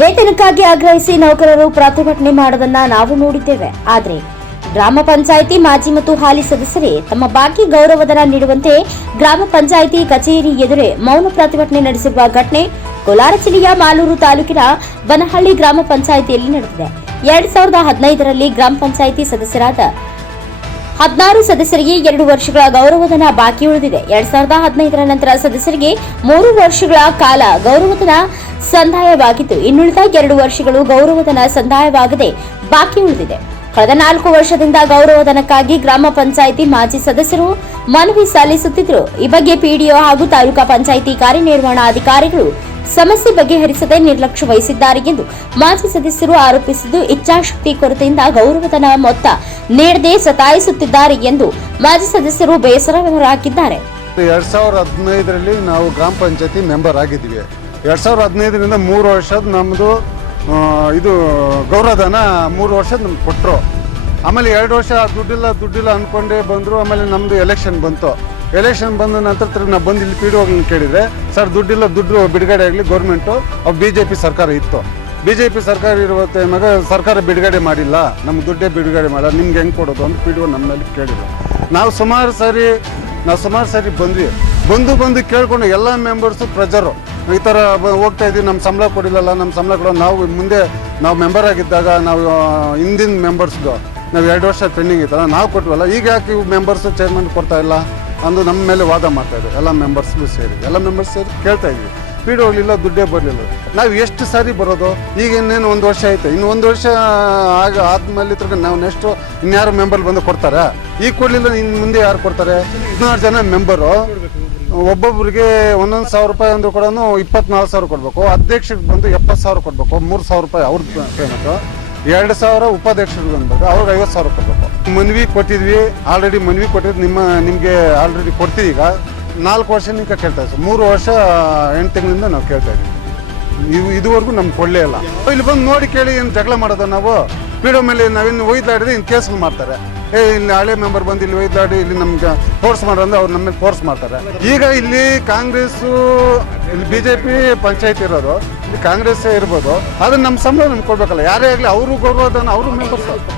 ವೇತನಕ್ಕಾಗಿ ಆಗ್ರಹಿಸಿ ನೌಕರರು ಪ್ರತಿಭಟನೆ ಮಾಡೋದನ್ನ ನಾವು ನೋಡಿದ್ದೇವೆ. ಆದರೆ ಗ್ರಾಮ ಪಂಚಾಯಿತಿ ಮಾಜಿ ಮತ್ತು ಹಾಲಿ ಸದಸ್ಯರೇ ತಮ್ಮ ಬಾಕಿ ಗೌರವಧನ ನೀಡುವಂತೆ ಗ್ರಾಮ ಪಂಚಾಯಿತಿ ಕಚೇರಿ ಎದುರೇ ಮೌನ ಪ್ರತಿಭಟನೆ ನಡೆಸಿರುವ ಘಟನೆ ಕೋಲಾರ ಜಿಲ್ಲೆಯ ಮಾಲೂರು ತಾಲೂಕಿನ ಬನಹಳ್ಳಿ ಗ್ರಾಮ ಪಂಚಾಯಿತಿಯಲ್ಲಿ ನಡೆದಿದೆ. ಎರಡ್ ಸಾವಿರದ ಹದಿನೈದರಲ್ಲಿ ಗ್ರಾಮ ಪಂಚಾಯಿತಿ ಸದಸ್ಯರಾದ ಹದಿನಾರು ಸದಸ್ಯರಿಗೆ ಎರಡು ವರ್ಷಗಳ ಗೌರವಧನ ಬಾಕಿ ಉಳಿದಿದೆ. ಎರಡ್ ಸಾವಿರದ ಹದಿನೈದರ ನಂತರ ಸದಸ್ಯರಿಗೆ ಮೂರು ವರ್ಷಗಳ ಕಾಲ ಗೌರವಧನ ಸಂದಾಯವಾಗಿದ್ದು, ಇನ್ನುಳಿದ ಎರಡು ವರ್ಷಗಳು ಗೌರವಧನ ಸಂದಾಯವಾಗದೆ ಬಾಕಿ ಉಳಿದಿದೆ. ಕಳೆದ ನಾಲ್ಕು ವರ್ಷದಿಂದ ಗೌರವಧನಕ್ಕಾಗಿ ಗ್ರಾಮ ಪಂಚಾಯಿತಿ ಮಾಜಿ ಸದಸ್ಯರು ಮನವಿ ಸಲ್ಲಿಸುತ್ತಿದ್ದರು ಈ ಬಗ್ಗೆ ಪಿಡಿಒ ಹಾಗೂ ತಾಲೂಕಾ ಪಂಚಾಯಿತಿ ಕಾರ್ಯನಿರ್ವಹಣಾಧಿಕಾರಿಗಳು ಸಮಸ್ಯೆ ಬಗೆಹರಿಸದೆ ನಿರ್ಲಕ್ಷ್ಯ ವಹಿಸಿದ್ದಾರೆ ಎಂದು ಮಾಜಿ ಸದಸ್ಯರು ಆರೋಪಿಸಿದ್ದು, ಇಚ್ಛಾಶಕ್ತಿ ಕೊರತೆಯಿಂದ ಗೌರವಧನ ಮೊತ್ತ ನೀಡದೆ ಸತಾಯಿಸುತ್ತಿದ್ದಾರೆ ಎಂದು ಮಾಜಿ ಸದಸ್ಯರು ಬೇಸರ ಹಾಕಿದ್ದಾರೆ ಎರಡ್ ಸಾವಿರದ ಹದಿನೈದರಲ್ಲಿ ನಾವು ಗ್ರಾಮ ಪಂಚಾಯತಿ ಮೆಂಬರ್ ಆಗಿದ್ವಿ ಎರಡ್ ಸಾವಿರ ಹದಿನೈದರಿಂದ ಮೂರು ವರ್ಷದ ನಮ್ಮದು ಇದು ಗೌರವಧನ ಮೂರು ವರ್ಷದ ನಮ್ಗೆ ಕೊಟ್ಟರು ಆಮೇಲೆ ಎರಡು ವರ್ಷ ದುಡ್ಡಿಲ್ಲ ದುಡ್ಡಿಲ್ಲ ಅಂದ್ಕೊಂಡೇ ಬಂದರು, ಆಮೇಲೆ ನಮ್ಮದು ಎಲೆಕ್ಷನ್ ಬಂತು. ಎಲೆಕ್ಷನ್ ಬಂದ ನಂತರ ನಾವು ಬಂದು ಇಲ್ಲಿ ಪಿ ಡಿ ಕೇಳಿದರೆ, ಸರ್, ದುಡ್ಡಿಲ್ಲ, ದುಡ್ಡು ಬಿಡುಗಡೆ ಆಗಲಿ, ಗೌರ್ಮೆಂಟು ಬಿ ಜೆ ಪಿ ಸರ್ಕಾರ ಇತ್ತು. ಬಿ ಜೆ ಪಿ ಸರ್ಕಾರ ಇರುವ ಟೈಮಾಗ ಸರ್ಕಾರ ಬಿಡುಗಡೆ ಮಾಡಿಲ್ಲ ನಮ್ಗೆ ದುಡ್ಡೇ ಬಿಡುಗಡೆ ಮಾಡಲ್ಲ, ನಿಮ್ಗೆ ಹೆಂಗೆ ಕೊಡೋದು? ಅಂತ ಪಿ ಡಿ ನಮ್ಮಲ್ಲಿ ಕೇಳಿದ್ರು. ನಾವು ಸುಮಾರು ಸರಿ, ನಾವು ಸುಮಾರು ಸಾರಿ ಬಂದ್ವಿ. ಬಂದು ಬಂದು ಕೇಳ್ಕೊಂಡು ಎಲ್ಲ ಮೆಂಬರ್ಸು ಪ್ರೆಜರು. ಈ ಥರ ಹೋಗ್ತಾ ಇದ್ದೀವಿ ನಮ್ಮ ಸಂಬಳ ಕೊಡಿಲ್ಲಲ್ಲ ನಮ್ಮ ಸಂಬಳ ಕೊಡೋ ನಾವು ಮುಂದೆ ನಾವು ಮೆಂಬರ್ ಆಗಿದ್ದಾಗ ನಾವು ಹಿಂದಿನ ಮೆಂಬರ್ಸ್ದು ನಾವು ಎರಡು ವರ್ಷ ಟ್ರೈನಿಂಗ್ ಇತ್ತಲ್ಲ, ನಾವು ಕೊಟ್ವಲ್ಲ. ಈಗ ಯಾಕೆ ಇವು ಮೆಂಬರ್ಸು ಚೇರ್ಮನ್ ಕೊಡ್ತಾ ಇಲ್ಲ ಅಂದು ನಮ್ಮ ಮೇಲೆ ವಾದ ಮಾಡ್ತಾ ಇದ್ದಾರೆ ಎಲ್ಲ ಮೆಂಬರ್ಸ್ಗೂ ಸೇರಿ, ಎಲ್ಲ ಮೆಂಬರ್ಸ್ ಸೇರಿ ಕೇಳ್ತಾ ಇದ್ವಿ. ಸ್ಪೀಡ್ ಹೋಗಲಿಲ್ಲ, ದುಡ್ಡೇ ಬರಲಿಲ್ಲ. ನಾವು ಎಷ್ಟು ಸಾರಿ ಬರೋದು? ಈಗ ಇನ್ನೇನು ಒಂದು ವರ್ಷ ಐತೆ. ಇನ್ನು ಒಂದು ವರ್ಷ ಆಗ ಆದ್ಮೇಲೆ ತಿರ್ಗ ನಾವು ನೆಕ್ಸ್ಟು ಇನ್ಯಾರು ಮೆಂಬರ್ ಬಂದು ಕೊಡ್ತಾರೆ? ಈಗ ಕೊಡಲಿಲ್ಲ ಇನ್ನು ಮುಂದೆ ಯಾರು ಕೊಡ್ತಾರೆ? ಇನ್ನೂರು ಜನ ಮೆಂಬರು ಒಬ್ಬೊಬ್ಬರಿಗೆ ಒಂದೊಂದು ಸಾವಿರ ರೂಪಾಯಿ ಅಂದ್ರೂ ಕೂಡ ಇಪ್ಪತ್ನಾಲ್ಕು ಸಾವಿರ ಕೊಡಬೇಕು, ಅಧ್ಯಕ್ಷರಿಗೆ ಬಂದು ಎಪ್ಪತ್ತು ಸಾವಿರ ಕೊಡಬೇಕು, ಮೂರು ಸಾವಿರ ರೂಪಾಯಿ ಅವ್ರದ್ದು ಪೇಮೆಂಟು ಎರಡು ಸಾವಿರ ಉಪಾಧ್ಯಕ್ಷರಿಗೆ ಬಂದ್ಬಿಟ್ಟು ಅವ್ರಿಗೆ ಐವತ್ತು ಸಾವಿರ ಕೊಡಬೇಕು. ಮನವಿ ಕೊಟ್ಟಿದ್ವಿ ಆಲ್ರೆಡಿ ಮನವಿ ಕೊಟ್ಟಿದ್ದು ನಿಮ್ಮ, ನಿಮಗೆ ಆಲ್ರೆಡಿ ಕೊಡ್ತೀವಿ ಈಗ. ನಾಲ್ಕು ವರ್ಷ ನಿಂಕ ಕೇಳ್ತಾ ಇದ್ದೀವಿ ಮೂರು ವರ್ಷ, ಎಂಟು ತಿಂಗಳಿಂದ ನಾವು ಕೇಳ್ತಾ ಇದ್ದೀವಿ. ಇವು ಇದುವರೆಗೂ ನಮ್ಗೆ ಕೊಡಲೇ ಇಲ್ಲ. ಇಲ್ಲಿ ಬಂದು ನೋಡಿ ಕೇಳಿ ಏನು ಜಗಳ ಮಾಡೋದು ನಾವು. ಪೀಡೋ ಮೇಲೆ ನಾವಿನ್ನು ಒಯ್ದಾಡಿದ್ರೆ ಇನ್ನು ಕೇಸ್ಗಳು ಮಾಡ್ತಾರೆ. ಏ, ಇಲ್ಲಿ ಹಳೆ ಮೆಂಬರ್ ಬಂದು ಇಲ್ಲಿ ಒಯ್ದಾಡಿ, ಇಲ್ಲಿ ನಮ್ಗೆ ಫೋರ್ಸ್ ಮಾಡೋದ್ರೆ ಅವ್ರು ನಮ್ಮ ಮೇಲೆ ಫೋರ್ಸ್ ಮಾಡ್ತಾರೆ. ಈಗ ಇಲ್ಲಿ ಕಾಂಗ್ರೆಸ್ಸು ಇಲ್ಲಿ ಬಿ ಜೆ ಪಿ ಪಂಚಾಯತ್ ಇರೋದು, ಇಲ್ಲಿ ಕಾಂಗ್ರೆಸ್ಸೇ ಇರ್ಬೋದು. ಅದನ್ನ ನಮ್ಮ ಸಂಬಳ ನಮ್ಗೆ ಕೊಡ್ಬೇಕಲ್ಲ. ಯಾರೇ ಆಗಲಿ ಅವರು ಗೌರವಧನ ಅವರು ಮೆಂಬರ್ಸ್